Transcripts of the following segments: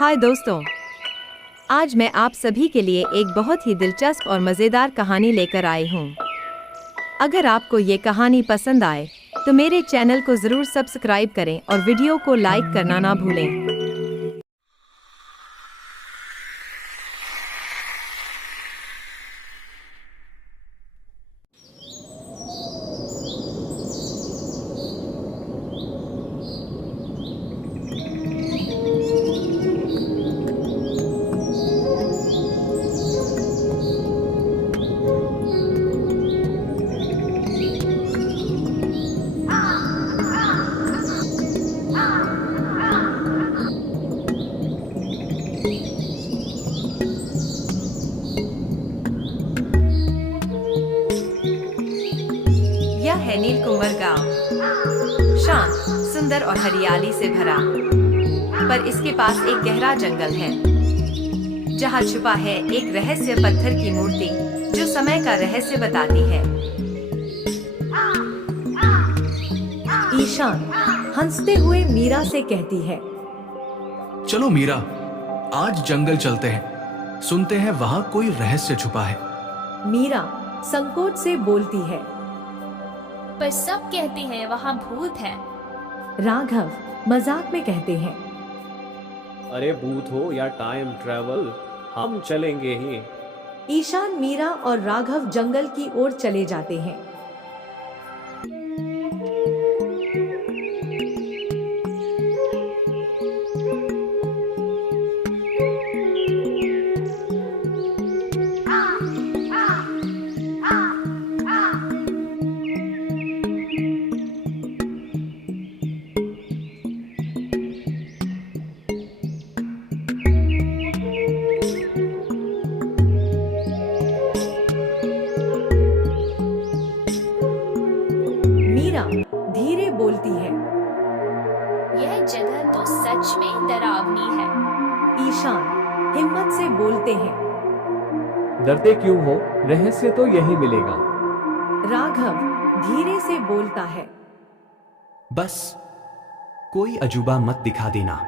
हाय दोस्तों, आज मैं आप सभी के लिए एक बहुत ही दिलचस्प और मज़ेदार कहानी लेकर आई हूँ। अगर आपको ये कहानी पसंद आए तो मेरे चैनल को ज़रूर सब्सक्राइब करें और वीडियो को लाइक करना ना भूलें। यह है नीलकुंवर गांव, शांत, सुंदर और हरियाली से भरा। पर इसके पास एक गहरा जंगल है, जहां छुपा है एक रहस्य पत्थर की मूर्ति जो समय का रहस्य बताती है। ईशान हंसते हुए मीरा से कहती है, चलो मीरा, आज जंगल चलते हैं, सुनते हैं वहाँ कोई रहस्य छुपा है। मीरा संकोच से बोलती है। पर सब कहते हैं वहाँ भूत है। राघव मजाक में कहते हैं, अरे भूत हो या टाइम ट्रेवल, हम चलेंगे ही। ईशान, मीरा और राघव जंगल की ओर चले जाते हैं। मीरा धीरे बोलती है, यह जगह तो सच में डरावनी है। ईशान हिम्मत से बोलते हैं। डरते क्यों हो, रहस्य तो यही मिलेगा। राघव धीरे से बोलता है, बस कोई अजूबा मत दिखा देना।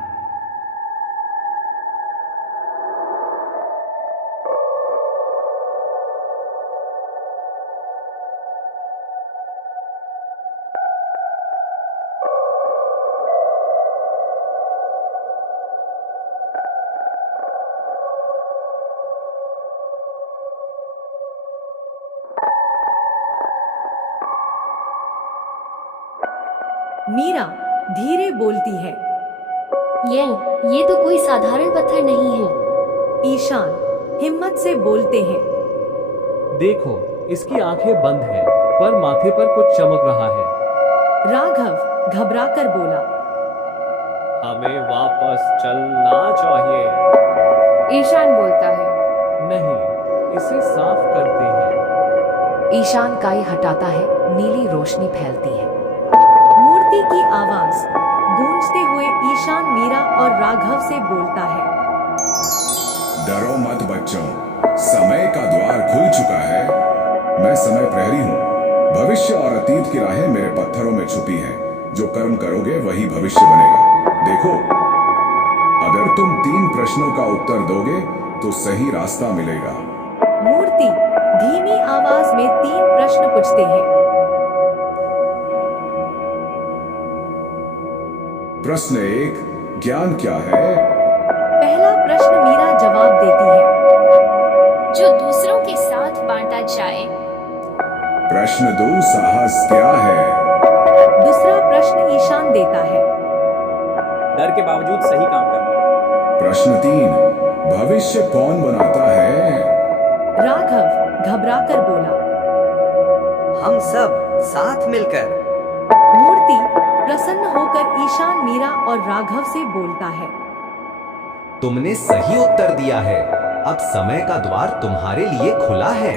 मीरा धीरे बोलती है। ये तो कोई साधारण पत्थर नहीं है। ईशान हिम्मत से बोलते हैं। देखो, इसकी आंखें बंद हैं, पर माथे पर कुछ चमक रहा है। राघव घबराकर बोला, हमें वापस चलना चाहिए। ईशान बोलता है। नहीं, इसे साफ करते हैं। ईशान काई हटाता है, नीली रोशनी फैलती है। मूर्ति की आवाज गूंजते हुए ईशान मीरा और राघव से बोलता है, डरो मत बच्चों, समय का द्वार खुल चुका है। मैं समय प्रहरी हूँ। भविष्य और अतीत की राहें मेरे पत्थरों में छुपी हैं। जो कर्म करोगे वही भविष्य बनेगा। देखो, अगर तुम 3 प्रश्नों का उत्तर दोगे तो सही रास्ता मिलेगा। मूर्ति धीमी आवाज में 3 प्रश्न पूछते हैं। प्रश्न 1, ज्ञान क्या है? पहला प्रश्न मीरा जवाब देती है, जो दूसरों के साथ बांटा जाए। प्रश्न 2, साहस क्या है? दूसरा प्रश्न ईशान देता है। डर के बावजूद सही काम करना। प्रश्न 3, भविष्य कौन बनाता है? राघव घबराकर बोला, हम सब साथ मिलकर। मूर्ति प्रसन्न होकर ईशान, मीरा और राघव से बोलता है, तुमने सही उत्तर दिया है। अब समय का द्वार तुम्हारे लिए खुला है।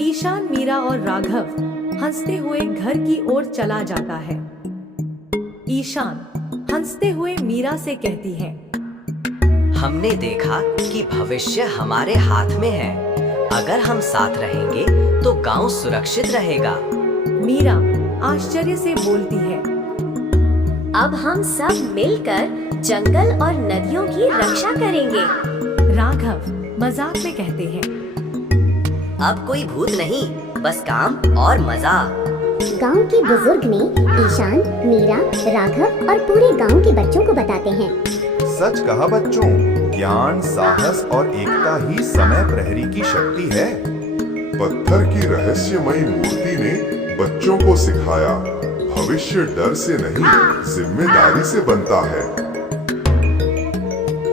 ईशान, मीरा और राघव हंसते हुए घर की ओर चला जाता है। ईशान हंसते हुए मीरा से कहती है, हमने देखा कि भविष्य हमारे हाथ में है। अगर हम साथ रहेंगे तो गांव सुरक्षित रहेगा। मीरा आश्चर्य से बोलती है। अब हम सब मिलकर जंगल और नदियों की रक्षा करेंगे। राघव मजाक में कहते हैं। अब कोई भूत नहीं, बस काम और मजा। गांव के बुजुर्ग ने ईशान, मीरा, राघव और पूरे गांव के बच्चों को बताते हैं। सच कहा बच्चों, ज्ञान, साहस और एकता ही समय प्रहरी की शक्ति है। पत्थर की रहस्यमयी मूर्ति ने बच्चों को सिखाया, भविष्य डर से नहीं जिम्मेदारी से बनता है।